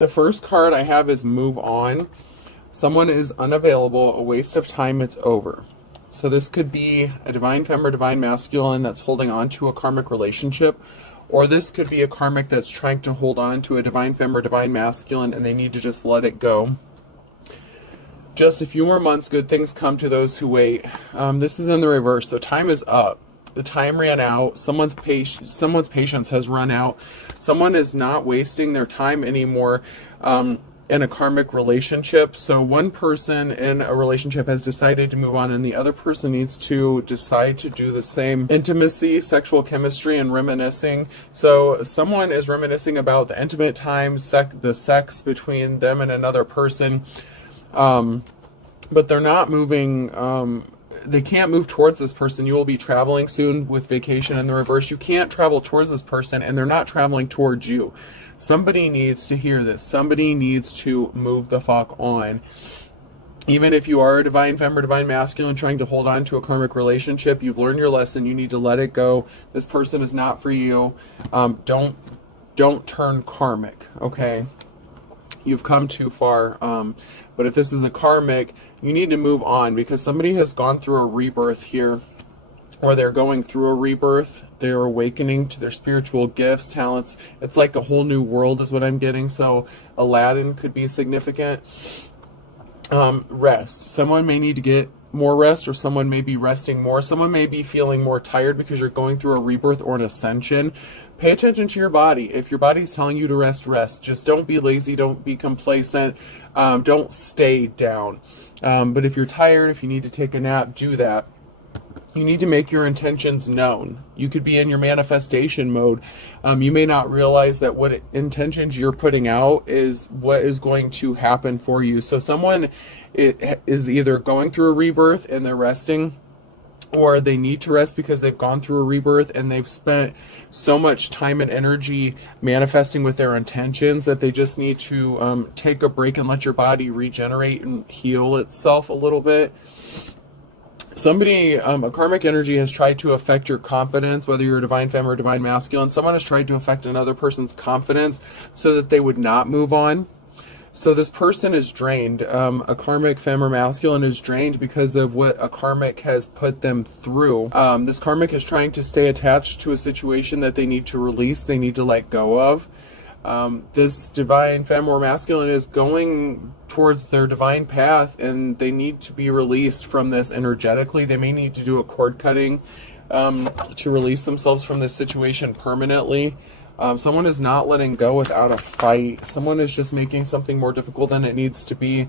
The first card I have is move on. Someone is unavailable, a waste of time, it's over. So this could be a divine femme or divine masculine that's holding on to a karmic relationship, or this could be a karmic that's trying to hold on to a divine femme or divine masculine and they need to just let it go. Just a few more months, good things come to those who wait. This is in the reverse, so time is up. The time ran out. Someone's patience has run out. Someone is not wasting their time anymore in a karmic relationship. So one person in a relationship has decided to move on and the other person needs to decide to do the same. Intimacy, sexual chemistry, and reminiscing. So someone is reminiscing about the intimate times, the sex between them and another person. But they're not moving, they can't move towards this person. You will be traveling soon with vacation in the reverse. You can't travel towards this person and they're not traveling towards you. Somebody needs to hear this. Somebody needs to move the fuck on. Even if you are a divine femme or divine masculine trying to hold on to a karmic relationship, you've learned your lesson. You need to let it go. This person is not for you. Don't turn karmic, okay? You've come too far. But if this is a karmic, you need to move on because somebody has gone through a rebirth here, or they're going through a rebirth. They're awakening to their spiritual gifts, talents. It's like a whole new world is what I'm getting. So Aladdin could be significant. Rest. Someone may need to get more rest, or someone may be resting more. Someone may be feeling more tired because you're going through a rebirth or an ascension. Pay attention to your body. If your body's telling you to rest, rest. Just don't be lazy. Don't be complacent. Don't stay down. But if you're tired, if you need to take a nap, do that. You need to make your intentions known. You could be in your manifestation mode. You may not realize that what intentions you're putting out is what is going to happen for you. So someone is either going through a rebirth and they're resting, or they need to rest because they've gone through a rebirth and they've spent so much time and energy manifesting with their intentions that they just need to take a break and let your body regenerate and heal itself a little bit. Somebody, a karmic energy has tried to affect your confidence, whether you're a divine femme or divine masculine. Someone has tried to affect another person's confidence so that they would not move on. So this person is drained. A karmic femme or masculine is drained because of what a karmic has put them through. This karmic is trying to stay attached to a situation that they need to release, they need to let go of. This divine femme or masculine is going towards their divine path and they need to be released from this energetically. They may need to do a cord cutting to release themselves from this situation permanently. Someone is not letting go without a fight. Someone is just making something more difficult than it needs to be.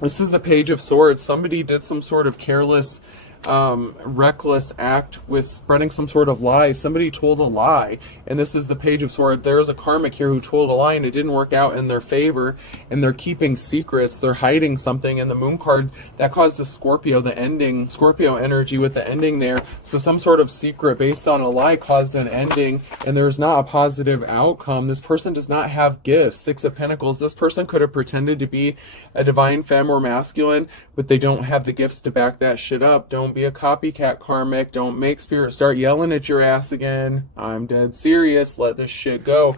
This is the Page of Swords. Somebody did some sort of careless, reckless act with spreading some sort of lie. Somebody told a lie, and this is the Page of Swords. There's a karmic here who told a lie and it didn't work out in their favor, and they're keeping secrets, they're hiding something. And the Moon card, that caused a Scorpio, the ending, Scorpio energy with the ending there. So some sort of secret based on a lie caused an ending, and there's not a positive outcome. This person does not have gifts. Six of Pentacles. This person could have pretended to be a divine femme or masculine, but they don't have the gifts to back that shit up. Don't be a copycat karmic. Don't make spirit start yelling at your ass again. I'm dead serious. Let this shit go.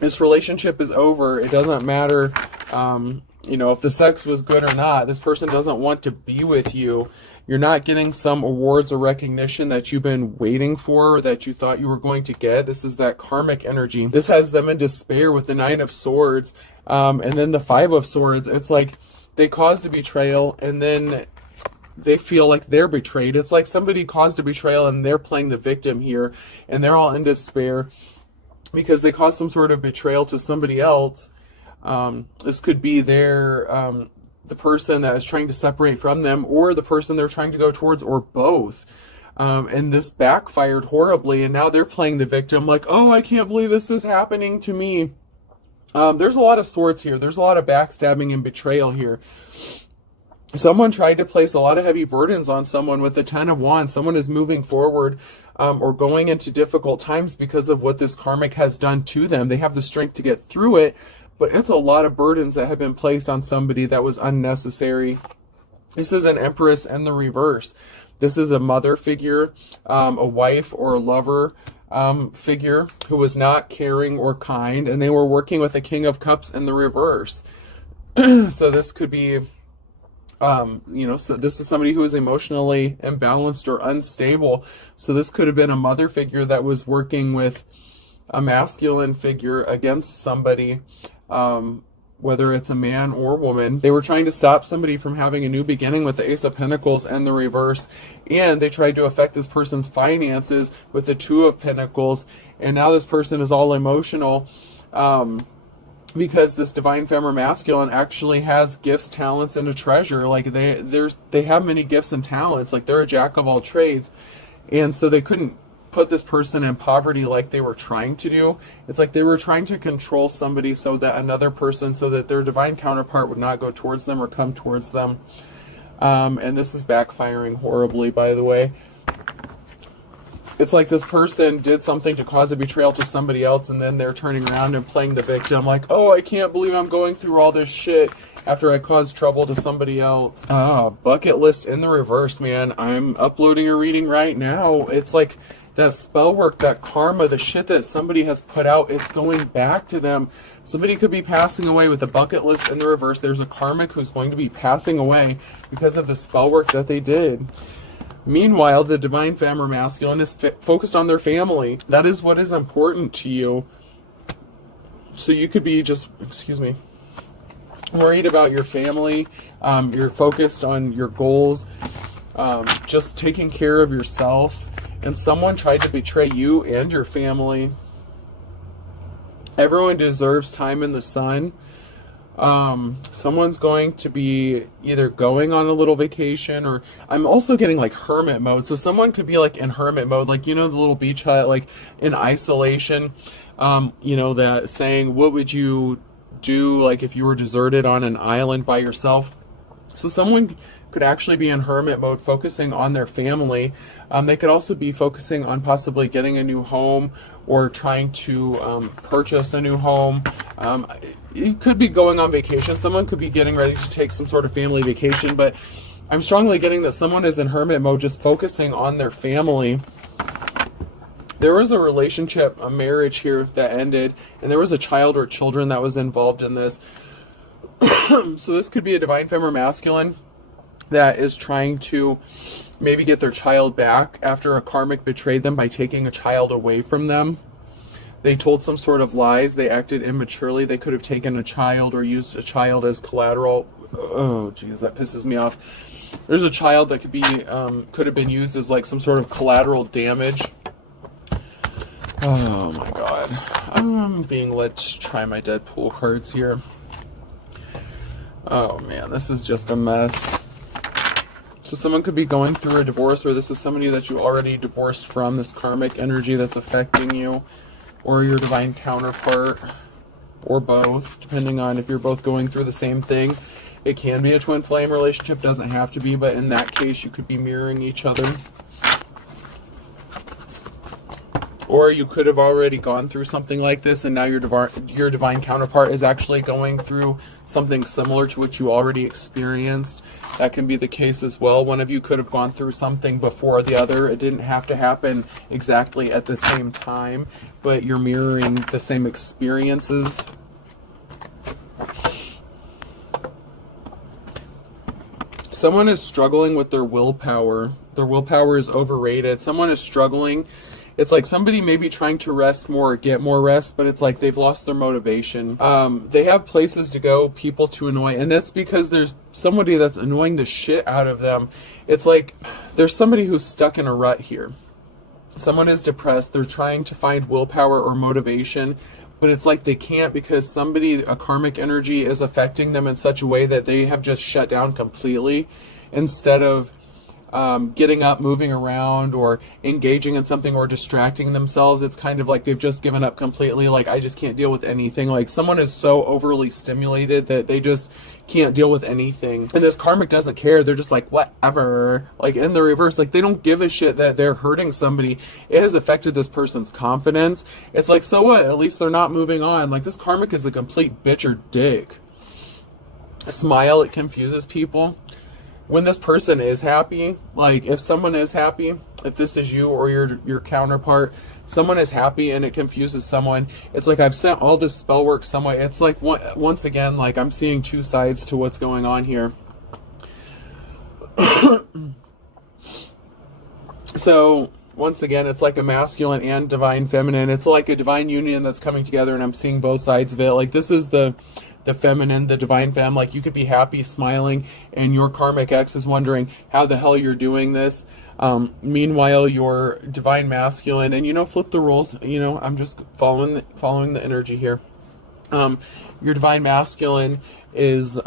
This relationship is over. It doesn't matter, if the sex was good or not. This person doesn't want to be with you. You're not getting some awards or recognition that you've been waiting for, that you thought you were going to get. This is that karmic energy. This has them in despair with the Nine of Swords. And then the Five of Swords. It's like they caused a betrayal and then they feel like they're betrayed. It's like somebody caused a betrayal and they're playing the victim here, and they're all in despair because they caused some sort of betrayal to somebody else. This could be the person that is trying to separate from them, or the person they're trying to go towards, or both. And this backfired horribly, and now they're playing the victim like, oh, I can't believe this is happening to me. There's a lot of swords here. There's a lot of backstabbing and betrayal here. Someone tried to place a lot of heavy burdens on someone with the Ten of Wands. Someone is moving forward or going into difficult times because of what this karmic has done to them. They have the strength to get through it, but it's a lot of burdens that have been placed on somebody that was unnecessary. This is an Empress in the reverse. This is a mother figure, a wife or a lover. figure who was not caring or kind, and they were working with the King of Cups in the reverse. So this could be, so this is somebody who is emotionally imbalanced or unstable. So this could have been a mother figure that was working with a masculine figure against somebody, whether it's a man or woman. They were trying to stop somebody from having a new beginning with the Ace of Pentacles and the reverse, and they tried to affect this person's finances with the Two of Pentacles, and now this person is all emotional, because this divine feminine masculine actually has gifts, talents, and a treasure. Like they have many gifts and talents. Like they're a jack of all trades, and so they couldn't put this person in poverty like they were trying to do. It's like they were trying to control somebody so that another person, so that their divine counterpart would not go towards them or come towards them. And this is backfiring horribly, by the way. It's like this person did something to cause a betrayal to somebody else, and then they're turning around and playing the victim, like, oh, I can't believe I'm going through all this shit after I caused trouble to somebody else. Bucket list in the reverse, man. I'm uploading a reading right now. It's like that spell work, that karma, the shit that somebody has put out, it's going back to them. Somebody could be passing away with a bucket list in the reverse. There's a karmic who's going to be passing away because of the spell work that they did. Meanwhile, the divine feminine masculine is focused on their family. That is what is important to you. So you could be just, worried about your family. You're focused on your goals, just taking care of yourself. And someone tried to betray you and your family. Everyone deserves time in the sun. Someone's going to be either going on a little vacation, or I'm also getting like hermit mode. So someone could be like in hermit mode, like, the little beach hut, like in isolation, that saying, what would you do like if you were deserted on an island by yourself? So someone could actually be in hermit mode, focusing on their family. They could also be focusing on possibly getting a new home or trying to purchase a new home. It could be going on vacation. Someone could be getting ready to take some sort of family vacation, but I'm strongly getting that someone is in hermit mode, just focusing on their family. There was a relationship, a marriage here that ended, and there was a child or children that was involved in this. So this could be a divine feminine masculine that is trying to maybe get their child back after a karmic betrayed them by taking a child away from them. They told some sort of lies. They acted immaturely. They could have taken a child or used a child as collateral. Oh, geez, that pisses me off. There's a child that could have been used as like some sort of collateral damage. Oh my God. I'm being led to try my Deadpool cards here. Oh man, this is just a mess. So someone could be going through a divorce, or this is somebody that you already divorced from, this karmic energy that's affecting you, or your divine counterpart, or both, depending on if you're both going through the same thing. It can be a twin flame relationship, doesn't have to be, but in that case you could be mirroring each other. Or you could have already gone through something like this, and now your divine counterpart is actually going through something similar to what you already experienced. That can be the case as well. One of you could have gone through something before the other. It didn't have to happen exactly at the same time, but you're mirroring the same experiences. Someone is struggling with their willpower. Their willpower is overrated. Someone is struggling. It's like somebody may be trying to rest more or get more rest, but it's like they've lost their motivation. They have places to go, people to annoy, and that's because there's somebody that's annoying the shit out of them. It's like there's somebody who's stuck in a rut here. Someone is depressed. They're trying to find willpower or motivation, but it's like they can't because a karmic energy is affecting them in such a way that they have just shut down completely instead of getting up, moving around, or engaging in something, or distracting themselves. It's kind of like they've just given up completely. Like, I just can't deal with anything. Like, someone is so overly stimulated that they just can't deal with anything. And this karmic doesn't care. They're just like, whatever. Like, in the reverse, like, they don't give a shit that they're hurting somebody. It has affected this person's confidence. It's like, so what? At least they're not moving on. Like, this karmic is a complete bitch or dick. Smile, it confuses people. when this person is happy, like if someone is happy, if this is you or your counterpart, someone is happy and it confuses someone, it's like I've sent all this spell work some way. It's like, once again, like I'm seeing two sides to what's going on here. So once again, it's like a masculine and divine feminine. It's like a divine union that's coming together, and I'm seeing both sides of it. Like this is the feminine, the divine femme. Like you could be happy, smiling, and your karmic ex is wondering how the hell you're doing this. Meanwhile, your divine masculine, and flip the roles. I'm just following the energy here. Your divine masculine is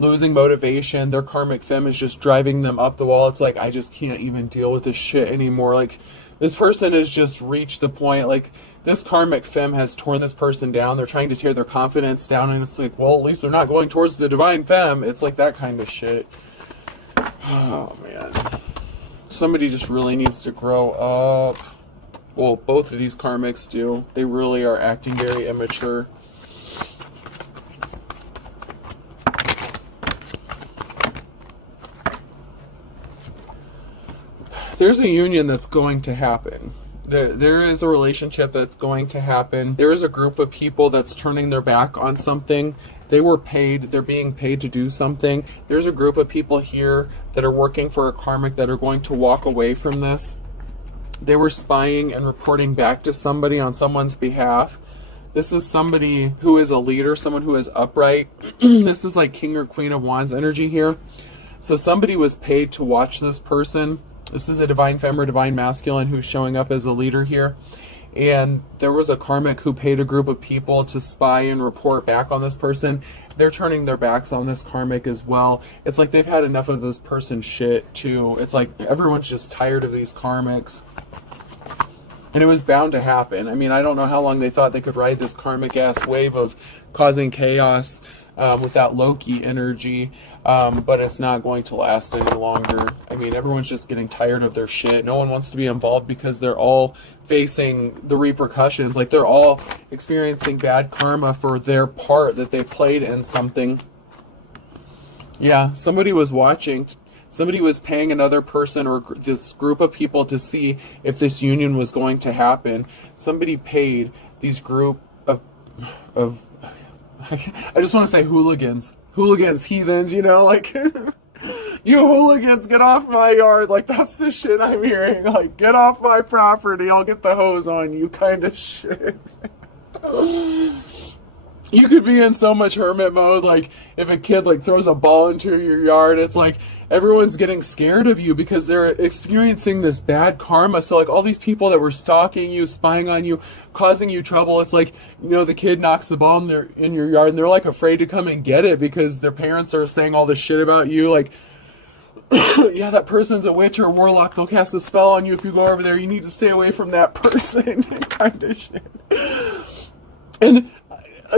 losing motivation. Their karmic femme is just driving them up the wall. It's like, I just can't even deal with this shit anymore. Like this person has just reached the point, like this karmic femme has torn this person down. They're trying to tear their confidence down, and it's like, well, at least they're not going towards the divine femme. It's like that kind of shit. Oh man, somebody just really needs to grow up. Well, both of these karmics do. They really are acting very immature. There's a union that's going to happen. There is a relationship that's going to happen. There is a group of people that's turning their back on something. They were paid. They're being paid to do something. There's a group of people here that are working for a karmic that are going to walk away from this. They were spying and reporting back to somebody on someone's behalf. This is somebody who is a leader, someone who is upright. This is like King or Queen of Wands energy here. So somebody was paid to watch this person. This is a divine femme or divine masculine who's showing up as a leader here. And there was a karmic who paid a group of people to spy and report back on this person. They're turning their backs on this karmic as well. It's like they've had enough of this person's shit too. It's like everyone's just tired of these karmics. And it was bound to happen. I mean, I don't know how long they thought they could ride this karmic ass wave of causing chaos with that Loki energy. But it's not going to last any longer. I mean, everyone's just getting tired of their shit. No one wants to be involved because they're all facing the repercussions. Like, they're all experiencing bad karma for their part that they played in something. Yeah, somebody was watching. Somebody was paying another person or this group of people to see if this union was going to happen. Somebody paid these group of I just want to say hooligans, heathens, like, you hooligans, get off my yard. Like, that's the shit I'm hearing. Like, get off my property, I'll get the hose on you kind of shit. You could be in so much hermit mode, like, if a kid, like, throws a ball into your yard, it's like, everyone's getting scared of you because they're experiencing this bad karma. So, like, all these people that were stalking you, spying on you, causing you trouble, it's like, the kid knocks the ball in your yard, and they're, like, afraid to come and get it because their parents are saying all this shit about you, like, yeah, that person's a witch or a warlock, they'll cast a spell on you if you go over there, you need to stay away from that person, kind of shit. And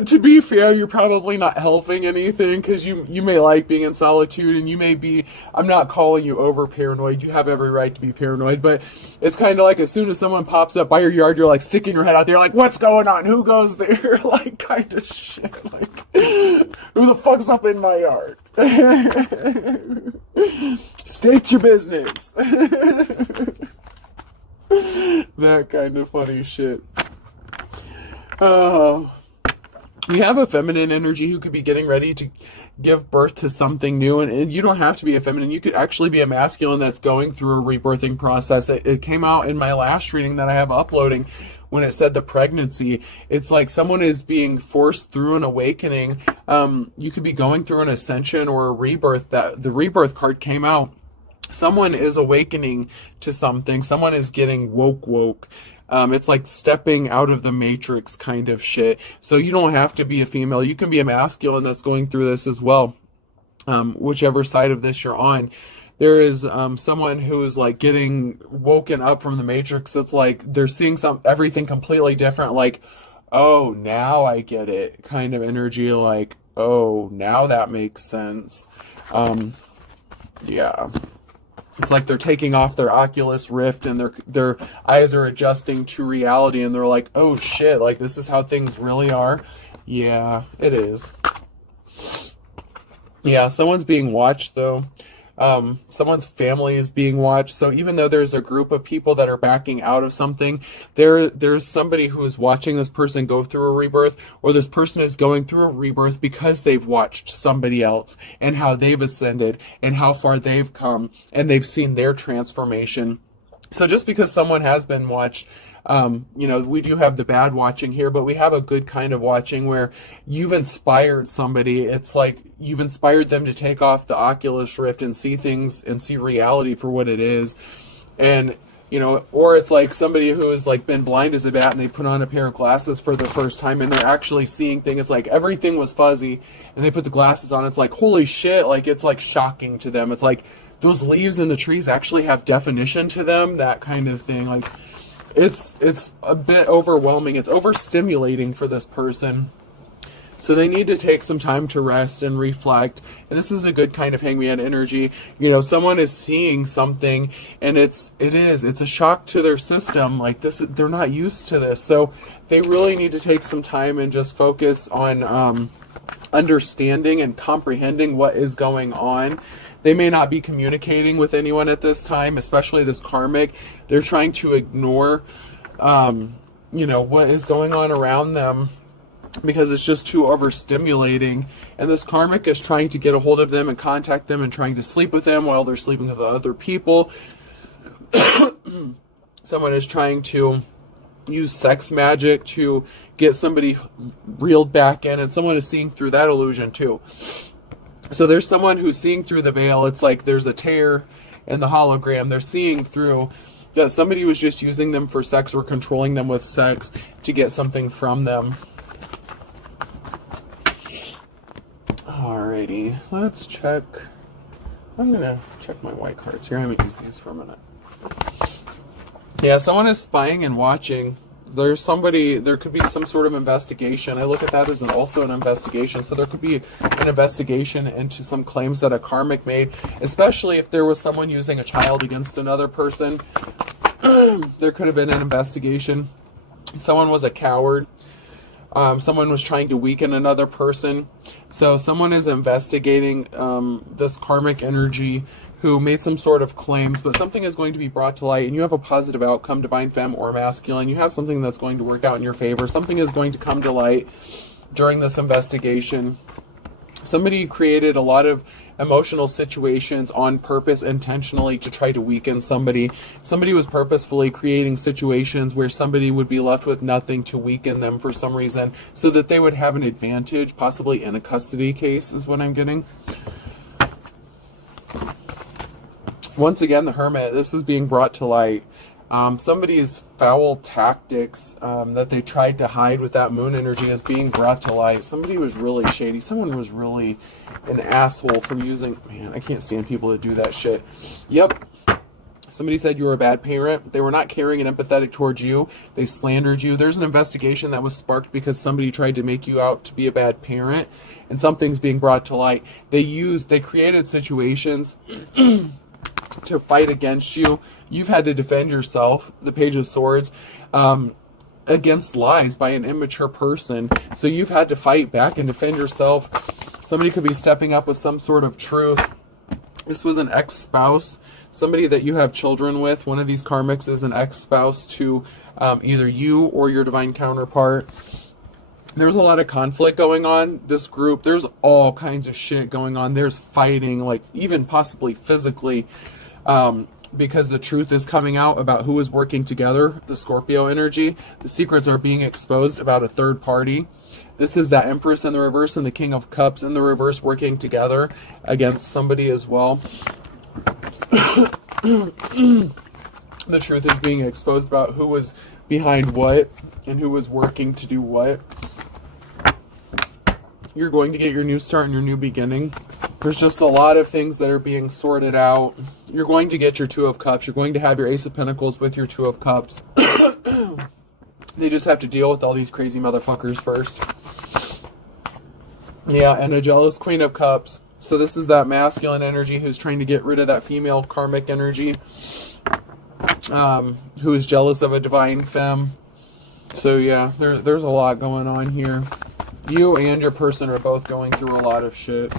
to be fair, you're probably not helping anything because you may like being in solitude, and you may be, I'm not calling you over paranoid, you have every right to be paranoid, but it's kind of like as soon as someone pops up by your yard, you're like sticking your head out there like, what's going on, who goes there, like, kind of shit, like, who the fuck's up in my yard? State your business. That kind of funny shit. Oh. You have a feminine energy who could be getting ready to give birth to something new, and you don't have to be a feminine. You could actually be a masculine that's going through a rebirthing process. It came out in my last reading that I have uploading when it said the pregnancy. It's like someone is being forced through an awakening. You could be going through an ascension or a rebirth. That the rebirth card came out. Someone is awakening to something. Someone is getting woke. It's like stepping out of the matrix kind of shit. So you don't have to be a female. You can be a masculine that's going through this as well. Whichever side of this you're on. There is someone who's like getting woken up from the matrix. It's like they're seeing everything completely different. Like, oh, now I get it kind of energy. Like, oh, now that makes sense. Yeah. It's like they're taking off their Oculus Rift and their eyes are adjusting to reality, and they're like, oh shit, like this is how things really are. Yeah, it is. Yeah, someone's being watched though. Someone's family is being watched. So even though there's a group of people that are backing out of something, there's somebody who is watching this person go through a rebirth, or this person is going through a rebirth because they've watched somebody else and how they've ascended and how far they've come, and they've seen their transformation. So just because someone has been watched, we do have the bad watching here, but we have a good kind of watching where you've inspired somebody. It's like you've inspired them to take off the Oculus Rift and see things and see reality for what it is. And, or it's like somebody who has like been blind as a bat and they put on a pair of glasses for the first time and they're actually seeing things. It's like everything was fuzzy and they put the glasses on. It's like, holy shit. Like, it's like shocking to them. It's like those leaves in the trees actually have definition to them, that kind of thing. Like, it's a bit overwhelming. It's overstimulating for this person. So they need to take some time to rest and reflect. And this is a good kind of hangman energy. Someone is seeing something and it's a shock to their system. Like this, they're not used to this. So they really need to take some time and just focus on understanding and comprehending what is going on. They may not be communicating with anyone at this time, especially this karmic. They're trying to ignore, what is going on around them because it's just too overstimulating. And this karmic is trying to get a hold of them and contact them and trying to sleep with them while they're sleeping with other people. Someone is trying to use sex magic to get somebody reeled back in, and someone is seeing through that illusion too. So there's someone who's seeing through the veil. It's like there's a tear in the hologram. They're seeing through that somebody was just using them for sex or controlling them with sex to get something from them. Alrighty, let's check. I'm going to check my white cards here. I'm going to use these for a minute. Yeah, someone is spying and watching. There could be some sort of investigation. I look at that as also an investigation. So there could be an investigation into some claims that a karmic made, especially if there was someone using a child against another person. There could have been an investigation. Someone was a coward. Someone was trying to weaken another person. So someone is investigating this karmic energy who made some sort of claims, but something is going to be brought to light and you have a positive outcome, divine femme or masculine. You have something that's going to work out in your favor. Something is going to come to light during this investigation. Somebody created a lot of emotional situations on purpose, intentionally, to try to weaken somebody. Somebody was purposefully creating situations where somebody would be left with nothing to weaken them for some reason, so that they would have an advantage, possibly in a custody case, is what I'm getting. Once again, the Hermit, this is being brought to light. Somebody's foul tactics that they tried to hide with that moon energy is being brought to light. Somebody was really shady. Someone was really an asshole from using... Man, I can't stand people that do that shit. Yep. Somebody said you were a bad parent. They were not caring and empathetic towards you. They slandered you. There's an investigation that was sparked because somebody tried to make you out to be a bad parent, and something's being brought to light. They created situations to fight against you. You've had to defend yourself, the Page of Swords, against lies by an immature person. So you've had to fight back and defend yourself. Somebody could be stepping up with some sort of truth. This was an ex-spouse, somebody that you have children with. One of these karmics is an ex-spouse to either you or your divine counterpart. There's a lot of conflict going on. This group, there's all kinds of shit going on. There's fighting, like even possibly physically, because the truth is coming out about who is working together, the Scorpio energy. The secrets are being exposed about a third party. This is that Empress in the reverse and the King of Cups in the reverse working together against somebody as well. The truth is being exposed about who was behind what and who was working to do what. You're going to get your new start and your new beginning. There's just a lot of things that are being sorted out. You're going to get your Two of Cups. You're going to have your Ace of Pentacles with your Two of Cups. They just have to deal with all these crazy motherfuckers first. Yeah, and a jealous Queen of Cups. So this is that masculine energy who's trying to get rid of that female karmic energy. Who is jealous of a divine femme. So yeah, there's a lot going on here. You and your person are both going through a lot of shit.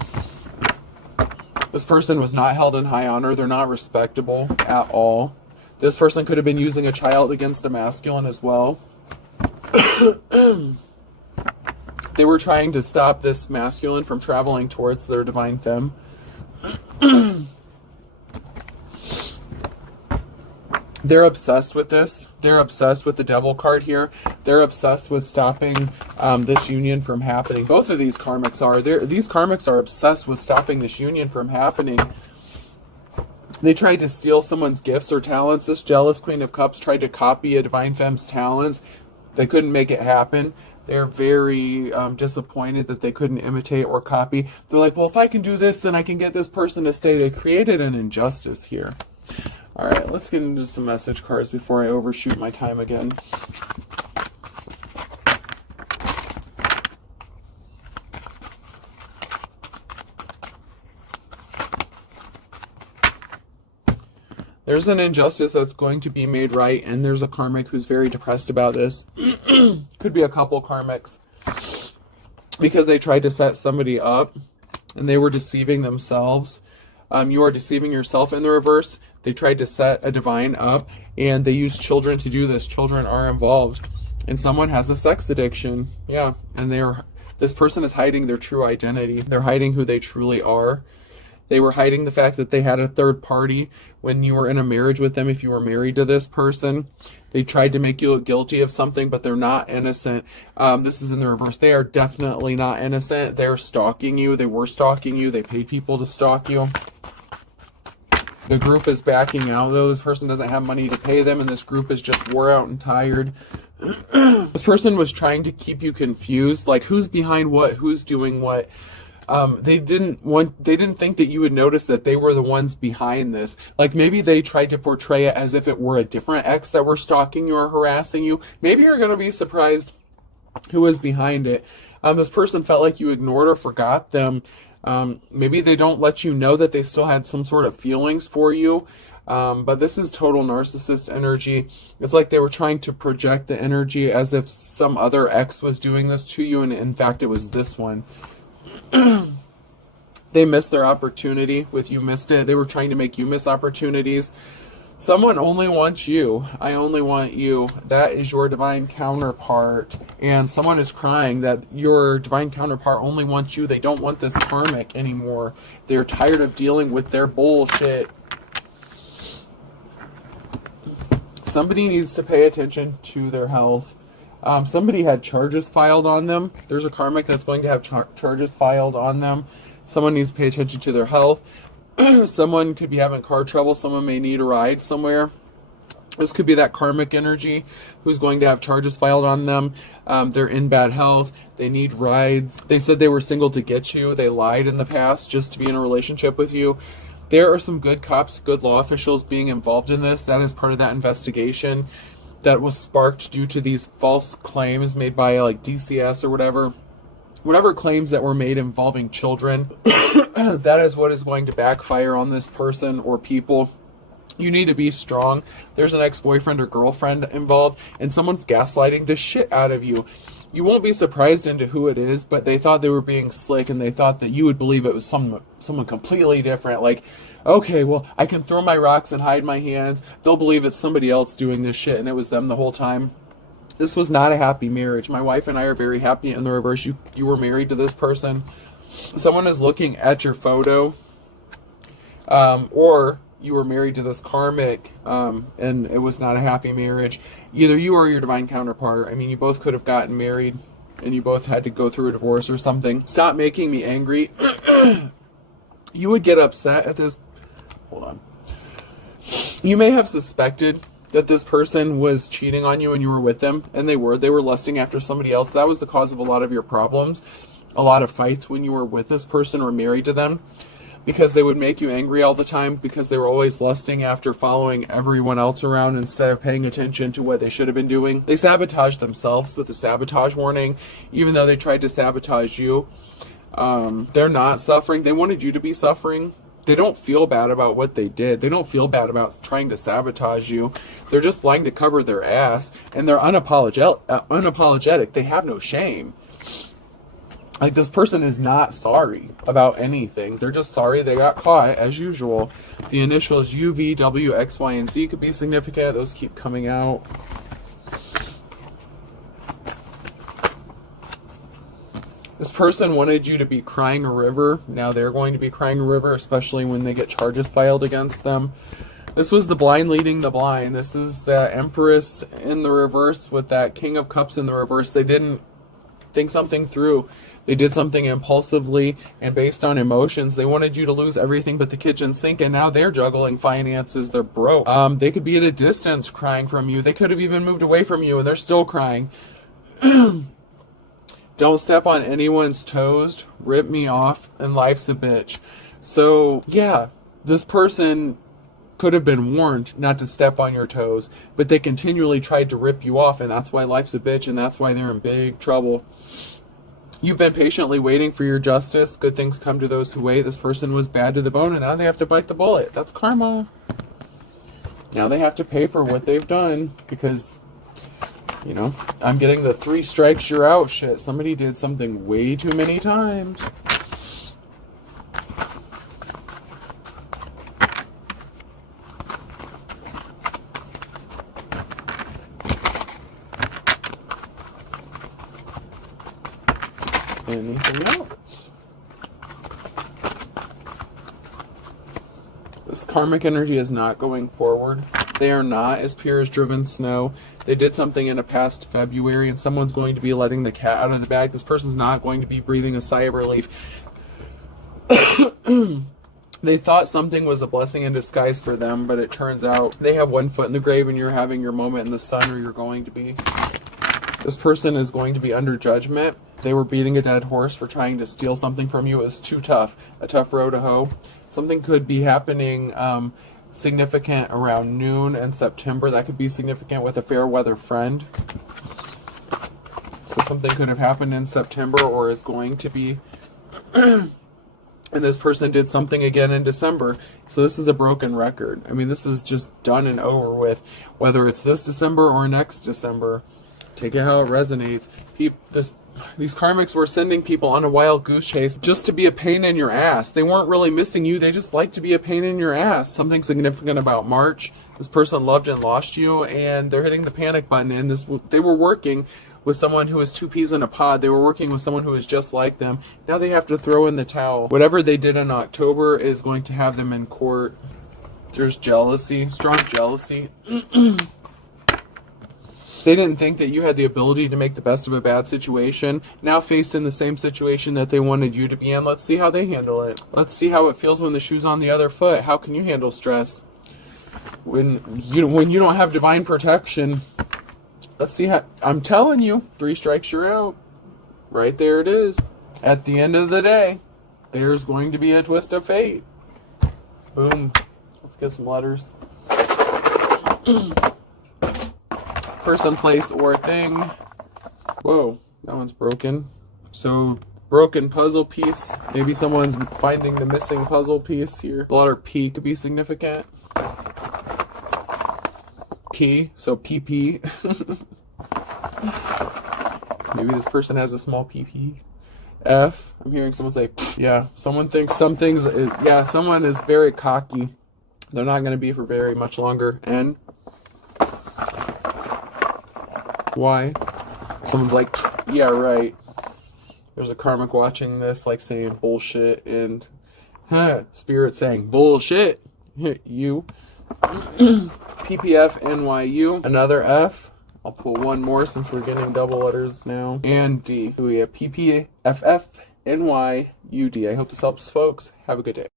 This person was not held in high honor. They're not respectable at all. This person could have been using a child against a masculine as well. They were trying to stop this masculine from traveling towards their divine femme. They're obsessed with this. They're obsessed with the devil card here. They're obsessed with stopping this union from happening. Both of these karmics are. These karmics are obsessed with stopping this union from happening. They tried to steal someone's gifts or talents. This jealous Queen of Cups tried to copy a divine femme's talents. They couldn't make it happen. They're very disappointed that they couldn't imitate or copy. They're like, well, if I can do this, then I can get this person to stay. They created an injustice here. All right, let's get into some message cards before I overshoot my time again. There's an injustice that's going to be made right, and there's a karmic who's very depressed about this. Could be a couple karmics, because they tried to set somebody up, and they were deceiving themselves. You are deceiving yourself in the reverse. They tried to set a divine up, and they used children to do this. Children are involved, and someone has a sex addiction. Yeah, and this person is hiding their true identity. They're hiding who they truly are. They were hiding the fact that they had a third party when you were in a marriage with them. If you were married to this person, they tried to make you look guilty of something, but they're not innocent. This is in the reverse. They are definitely not innocent. They're stalking you. They were stalking you. They paid people to stalk you. The group is backing out, though. This person doesn't have money to pay them, and this group is just wore out and tired. This person was trying to keep you confused, like who's behind what, who's doing what. They didn't think that you would notice that they were the ones behind this. Like maybe they tried to portray it as if it were a different ex that were stalking you or harassing you. Maybe you're going to be surprised who was behind it. This person felt like you ignored or forgot them. Maybe they don't let you know that they still had some sort of feelings for you. But this is total narcissist energy. It's like they were trying to project the energy as if some other ex was doing this to you, and in fact it was this one. They missed their opportunity with you missed it. They were trying to make you miss opportunities. Someone only wants you. I only want you. That is your divine counterpart. And someone is crying that your divine counterpart only wants you. They don't want this karmic anymore. They're tired of dealing with their bullshit. Somebody needs to pay attention to their health. Somebody had charges filed on them. There's a karmic that's going to have charges filed on them. Someone needs to pay attention to their health. Someone could be having car trouble. Someone may need a ride somewhere. This could be that karmic energy who's going to have charges filed on them. They're in bad health. They need rides. They said they were single to get you. They lied in the past just to be in a relationship with you. There are some good cops, good law officials being involved in this. That is part of that investigation that was sparked due to these false claims made by like DCS or whatever claims that were made involving children. That is what is going to backfire on this person or people. You need to be strong. There's an ex-boyfriend or girlfriend involved, and someone's gaslighting the shit out of you. You won't be surprised into who it is, but they thought they were being slick, and they thought that you would believe it was someone completely different. Like, okay, well, I can throw my rocks and hide my hands. They'll believe it's somebody else doing this shit, and it was them the whole time. This was not a happy marriage. My wife and I are very happy. In the reverse, you were married to this person. Someone is looking at your photo, or you were married to this karmic, and it was not a happy marriage. Either you or your divine counterpart. I mean, you both could have gotten married, and you both had to go through a divorce or something. Stop making me angry. You would get upset at this. Hold on. You may have suspected that this person was cheating on you when you were with them, and they were lusting after somebody else. That was the cause of a lot of your problems, a lot of fights when you were with this person or married to them, because they would make you angry all the time, because they were always lusting after following everyone else around instead of paying attention to what they should have been doing. They sabotaged themselves with a sabotage warning, even though they tried to sabotage you. They're not suffering. They wanted you to be suffering. They don't feel bad about what they did. They don't feel bad about trying to sabotage you. They're just lying to cover their ass, and they're unapologetic. They have no shame. Like, this person is not sorry about anything. They're just sorry they got caught, as usual. The initials U, V, W, X, Y, and Z could be significant. Those keep coming out. This person wanted you to be crying a river. Now they're going to be crying a river, especially when they get charges filed against them. This was the blind leading the blind. This is the Empress in the reverse with that King of Cups in the reverse. They didn't think something through. They did something impulsively and based on emotions. They wanted you to lose everything but the kitchen sink, and now they're juggling finances. They're broke. They could be at a distance crying from you. They could have even moved away from you, and they're still crying. Don't step on anyone's toes. Rip me off, and life's a bitch. So, yeah, this person could have been warned not to step on your toes, but they continually tried to rip you off, and that's why life's a bitch, and that's why they're in big trouble. You've been patiently waiting for your justice. Good things come to those who wait. This person was bad to the bone, and now they have to bite the bullet. That's karma. Now they have to pay for what they've done because, you know, I'm getting the 3 strikes, you're out shit. Somebody did something way too many times. Anything else? This karmic energy is not going forward. They are not as pure as driven snow. They did something in a past February, and someone's going to be letting the cat out of the bag. This person's not going to be breathing a sigh of relief. They thought something was a blessing in disguise for them, but it turns out they have one foot in the grave and you're having your moment in the sun, or you're going to be. This person is going to be under judgment. They were beating a dead horse for trying to steal something from you. It was too tough. A tough row to hoe. Something could be happening significant around noon in September. That could be significant with a fair weather friend. So something could have happened in September or is going to be. And this person did something again in December. So this is a broken record. I mean, this is just done and over with. Whether it's this December or next December. Take it how it resonates. These karmics were sending people on a wild goose chase just to be a pain in your ass. They weren't really missing you. They just like to be a pain in your ass. Something significant about March. This person loved and lost you, and they're hitting the panic button. And they were working with someone who was 2 peas in a pod. They were working with someone who was just like them. Now they have to throw in the towel. Whatever they did in October is going to have them in court. There's jealousy, strong jealousy. They didn't think that you had the ability to make the best of a bad situation. Now faced in the same situation that they wanted you to be in, let's see how they handle it. Let's see how it feels when the shoe's on the other foot. How can you handle stress? When you don't have divine protection, let's see how. I'm telling you, 3 strikes, you're out. Right there it is. At the end of the day, there's going to be a twist of fate. Boom. Let's get some letters. Person, place, or thing. Whoa, that one's broken. So, broken puzzle piece. Maybe someone's finding the missing puzzle piece here. The letter P could be significant. P, so PP. Maybe this person has a small PP. F, I'm hearing someone say, yeah, someone thinks someone is very cocky. They're not going to be for very much longer. N. Why? Someone's like, yeah, right. There's a karmic watching this, like saying bullshit, and spirit saying bullshit. You. PPF NYU. Another F. I'll pull one more since we're getting double letters now. And D. We have PPFF NYUD. I hope this helps, folks. Have a good day.